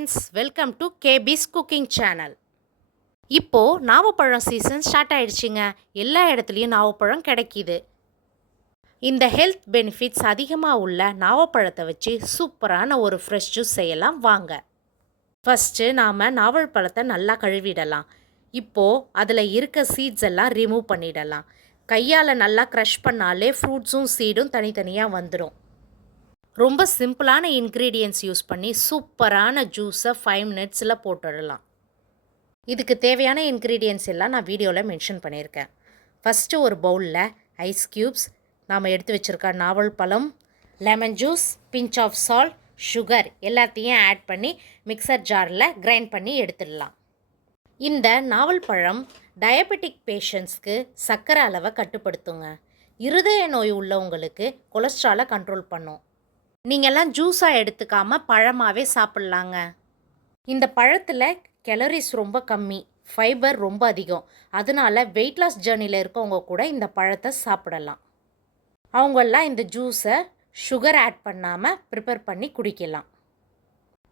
Friends, welcome to கேபிஸ் cooking channel. இப்போது நாவப்பழம் சீசன் ஸ்டார்ட் ஆயிடுச்சுங்க. எல்லா இடத்துலையும் நாவப்பழம் கிடைக்கிது. இந்த ஹெல்த் பெனிஃபிட்ஸ் அதிகமாக உள்ள நாவப்பழத்தை வச்சு சூப்பரான ஒரு ஃப்ரெஷ் ஜூஸ் செய்யலாம் வாங்க. ஃபஸ்ட்டு நாம் நாவல் பழத்தை நல்லா கழுவிடலாம். இப்போது அதில் இருக்க சீட்ஸ் எல்லாம் ரிமூவ் பண்ணிடலாம். கையால் நல்லா க்ரஷ் பண்ணாலே ஃப்ரூட்ஸும் சீடும் தனித்தனியாக வந்துடும். ரொம்ப சிம்பிளான இன்க்ரீடியன்ட்ஸ் யூஸ் பண்ணி சூப்பரான ஜூஸை 5 மினிட்ஸில் போட்டுடலாம். இதுக்கு தேவையான இன்க்ரீடியன்ட்ஸ் எல்லாம் நான் வீடியோவில் மென்ஷன் பண்ணியிருக்கேன். ஃபஸ்ட்டு ஒரு பவுலில் ஐஸ் க்யூப்ஸ், நாம் எடுத்து வச்சுருக்க நாவல் பழம், lemon juice, pinch of salt, sugar எல்லாத்தையும் ஆட் பண்ணி மிக்சர் ஜாரில் கிரைண்ட் பண்ணி எடுத்துடலாம். இந்த நாவல் பழம் டயபெட்டிக் பேஷண்ட்ஸ்க்கு சர்க்கரை அளவை கட்டுப்படுத்துங்க. இருதய நோய் உள்ளவங்களுக்கு கொலஸ்ட்ராலை கண்ட்ரோல் பண்ணும். நீங்கள்லாம் ஜூஸாக எடுத்துக்காமல் பழமாகவே சாப்பிட்லாங்க. இந்த பழத்தில் கேலரிஸ் ரொம்ப கம்மி, ஃபைபர் ரொம்ப அதிகம். அதனால வெயிட் லாஸ் ஜேர்னியில் இருக்கவங்க கூட இந்த பழத்தை சாப்பிடலாம். அவங்கெல்லாம் இந்த ஜூஸை சுகர் ஆட் பண்ணாமல் ப்ரிப்பேர் பண்ணி குடிக்கலாம்.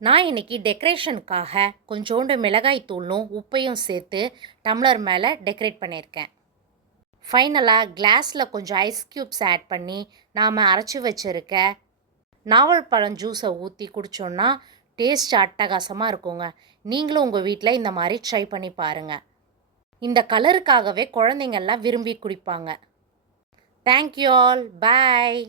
நான் இன்றைக்கி டெக்கரேஷனுக்காக கொஞ்சோண்டு மிளகாய் தூளும் உப்பையும் சேர்த்து டம்ளர் மேலே டெக்கரேட் பண்ணியிருக்கேன். ஃபைனலாக கிளாஸில் கொஞ்சம் ஐஸ் க்யூப்ஸ் ஆட் பண்ணி நாம் அரைச்சி வச்சுருக்க நாவல் பழம் ஜூஸை ஊற்றி குடித்தோன்னா டேஸ்ட் அட்டகாசமாக இருக்குங்க. நீங்களும் உங்கள் வீட்டில் இந்த மாதிரி ட்ரை பண்ணி பாருங்கள். இந்த கலருக்காகவே குழந்தைங்கள்லாம் விரும்பி குடிப்பாங்க. தேங்க்யூ ஆல், பாய்.